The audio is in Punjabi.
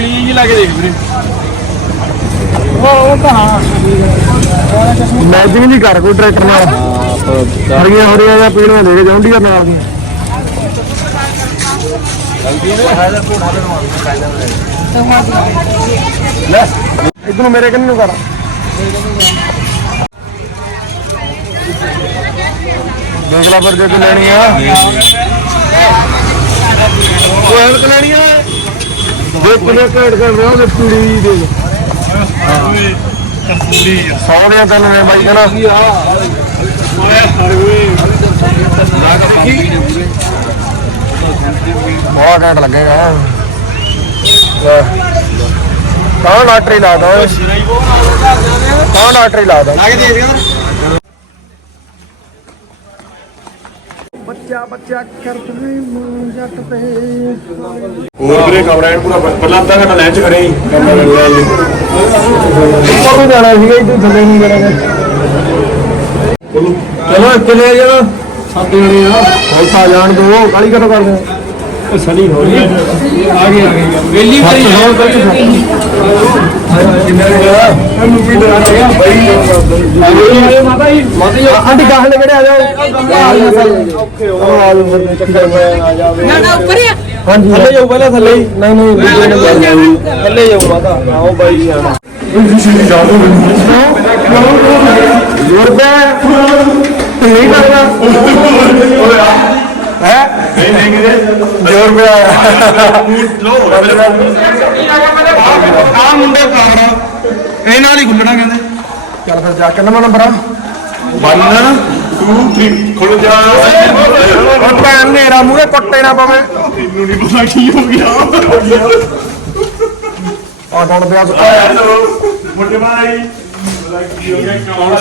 ਚੀਜ਼ ਹੀ ਲਾ ਕੇ ਦੇਖ ਵੀਰੇ। ਮੈਚਿੰਗ ਨਹੀਂ ਕਰ ਕੋਈ ਟਰੈਕਟਰ ਨਾਲ ਹਰੀਆਂ ਹਰੀਆਂ ਜਾਂ ਪੀਣੀਆਂ ਦੇ ਕੇ ਜਾਉਂਦੀ ਆ ਨਾਲ ਦੀਆਂ ਲੈ ਇਧਰ ਨੂੰ ਮੇਰੇ ਕੰਨੀ ਨੂੰ ਕਰ। ਦੇਖ ਲਾ ਫਿਰ ਜੇ ਤੂੰ ਲੈਣੀ ਆ ਉਹ ਹੈਲਕ ਲੈਣੀ ਆ ਜੇ ਤੂੰ ਘੇੜ ਕਰ ਰਿਹਾ ਉਹਦੇ ਪੀੜੀ ਦੇ ਸੌਣਿਆ ਤੈਨੂੰ ਨੇ ਬਾਈ ਕਹਿੰਦਾ। ਬਹੁਤ ਘੈਂਟ ਲੱਗੇਗਾ। ਕੌਣ ਲਾਟਰੀ ਲਾਦਾ ਕੌਣ ਲਾਟਰੀ ਲਾਦਾ? ਲਾ ਕੇ ਦੇਖ ਰਿਹਾ ਬੱਚਾ ਬੱਚਾ ਕਰਦੇ ਮੂੰ ਜੱਟ ਤੇ। ਹੋਰ ਵੀਰੇ ਕਮਰਾ ਐਨ ਪੂਰਾ ਪਹਿਲਾਂ ਅੱਧਾ ਘੰਟਾ ਲੈਣ ਚ ਖੜੇ ਸੀ। ਕਮਰਾ ਲੈ ਲੈ ਉੱਪਰ ਨੂੰ ਜਾਣਾ ਸੀਗਾ ਇੱਥੇ ਥੱਲੇ ਨੂੰ ਜਾਣਾ ਚਲੋ ਇੱਥੇ ਲੈ ਜਾਣਾ। ਜਣੇ ਆ। ਹੋਰ ਤਾਂ ਜਾਣ ਦੋ। ਕਾਲੀ ਕਦੋਂ ਕਰਦੇ ਆ ਉਹ ਸਨੀ ਹੋ। ਗਈ ਆ ਗਏ ਆ ਗਏ ਵੇਲੀ ਜਾਓ ਕੱਚ ਮੈਨੂੰ ਵੀ ਡਰਾ ਰਿਹਾ ਬਈ। ਮਾਤਾ ਜੀ ਮਾਤਾ ਜੀ ਆਂਟੀ ਗਾਹਲੇ ਕਿਹੜੇ ਆ ਜਾਓ। ਓਕੇ ਉਹ ਆ ਜਾਓ। ਫਿਰ ਚੱਕਰ ਮੈਂ ਆ ਜਾਵੇ ਨਾ ਨਾ ਉੱਪਰ ਹੀ ਆ। ਹਾਂਜੀ ਥੱਲੇ ਜਾਓ ਪਹਿਲਾਂ ਥੱਲੇ। ਹੀ ਨਹੀਂ ਨਹੀਂ ਥੱਲੇ ਜਾਓ ਮਾਤਾ। ਆਓ ਬਾਈ ਜੀ ਆਣਾ ਜ਼ੋਰ ਲੋ ਆ ਮੁੰਡੇ ਪਾਵੜਾ ਇਹ ਨਾਲ ਹੀ ਗੁੱਲਣਾ ਕਹਿੰਦੇ। ਚੱਲ ਫਿਰ ਜਾ ਕਿੰਨਾ ਨੰਬਰ ਆ। 1 2 3 ਖੁੱਲ ਜਾ। ਉਹ ਭੈਣ ਨੇਰਾ ਮੂਹਰੇ ਕੁੱਟੇ ਨਾ ਪਵੇ। ਤੈਨੂੰ ਨਹੀਂ ਪਤਾ ਕੀ ਹੋ ਗਿਆ। ਆ ਪਿਆ। ਹੈਲੋ ਮੁੰਡੇ ਭਾਈ। ਕੀ ਹੋ ਗਿਆ ਕੌਣ ਆ